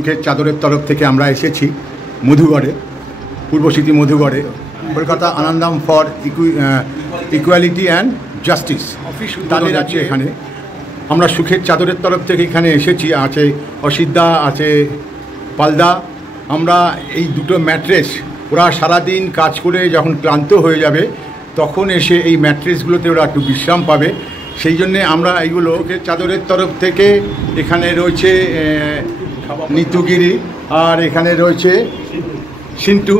সুখের চাদরের তরফ থেকে আমরা এসেছি মধুগড়ে, পূর্ব স্মৃতি মধুগড়ে, Kolkata Anandam for equality and justice office তাদের আছে এখানে। আমরা সুখের চাদরের তরফ থেকে এখানে এসেছি, আছে অসিদ্ধা, আছে পালদা। আমরা এই দুটো ম্যাট্রেস, ওরা সারাদিন কাজ করে যখন ক্লান্ত হয়ে যাবে তখন এসে এই ম্যাট্রেসগুলোতে ওরা একটু বিশ্রাম পাবে, সেই জন্যে আমরা এইগুলো সুখের চাদরের তরফ থেকে। এখানে রয়েছে নিতুগিরি, আর এখানে রয়েছে সিন্টু।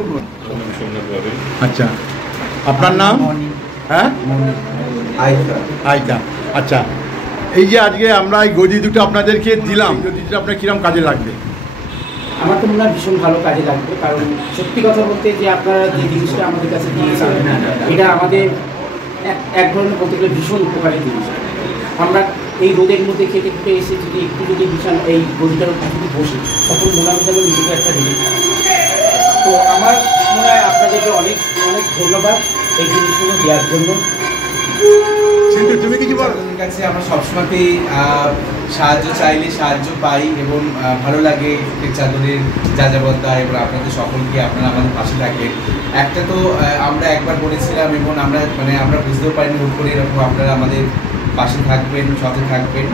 আচ্ছা, আপনার নাম? হ্যাঁ, আইতা। আচ্ছা, এই যে আজকে আমরা এই গদি দুটো আপনাদেরকে দিলাম, গদিটা আপনার কিরম কাজে লাগবে? আমার তো মনে হয় ভীষণ ভালো কাজে লাগবে, কারণ সত্যি কথা বলতে যে আপনারা যে জিনিসটা আমাদের কাছে দিয়েছেন এটা আমাদের এক ধরনের বলতে গেলে ভীষণ উপকারী জিনিস। আমরা এই রোদের মধ্যে খেতে খেতে এসে যদি ভীষণ এই গদিটার যদি বসি তখন মনে হয় নিজেকে একটা রিলিফ। তো আমার মনে হয় আপনাদেরকে অনেক অনেক ধন্যবাদ এই জিনিসগুলো দেওয়ার জন্য। তুমি কিছু বলো? আপনাদের কাছে আমরা সবসময়তেই সাহায্য চাইলে সাহায্য পাই এবং ভালো লাগে সুখের চাদরের যাযাবরদার এবং আপনাদের সকলকে আপনারা আমাদের পাশে থাকেন। একটা তো আমরা একবার বলেছিলাম এবং আমরা বুঝতেও পারিনি হুট করে এরকম আপনারা আমাদের পাশে থাকবেন, সাথে থাকবেন।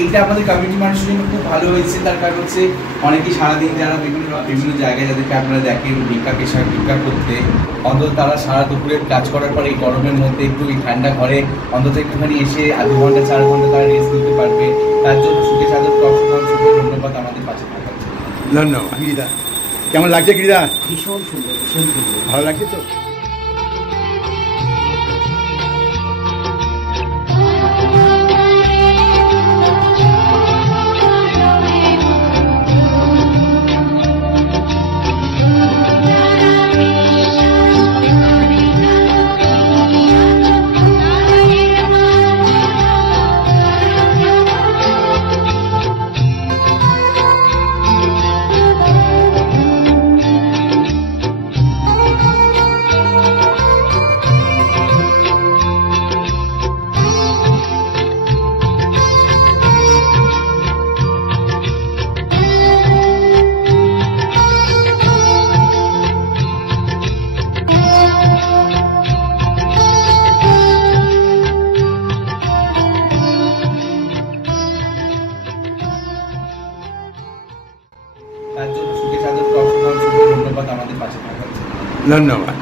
এইটা আমাদের কমিউনিটি মানুষের জন্য খুব ভালো হয়েছে। তার কারণ হচ্ছে অনেকেই সারাদিন যারা বিভিন্ন জায়গায় যাদেরকে আপনারা দেখেন ভিক্ষা করতে, অন্তত তারা সারা দুপুরে কাজ করার পরে এই গরমের মধ্যে একটু এই ঠান্ডা ঘরে অন্তত একটুখানি এসে 2 ঘন্টা 4 ঘন্টা তারা রেস্ট নিতে পারবে। তার জন্য সুখের চাদরকে অসংখ্য ধন্যবাদ আমাদের পাশে থাকার জন্য। ধন্যবাদ। গিরিদা, কেমন লাগছে গিরিদা? ভীষণ সুন্দর, ভীষণ সুন্দর, ভালো লাগছে তো? তার জন্য সুখের চাদরকে অসংখ্য ধন্যবাদ আমাদের পাশে থাকার জন্য। ধন্যবাদ।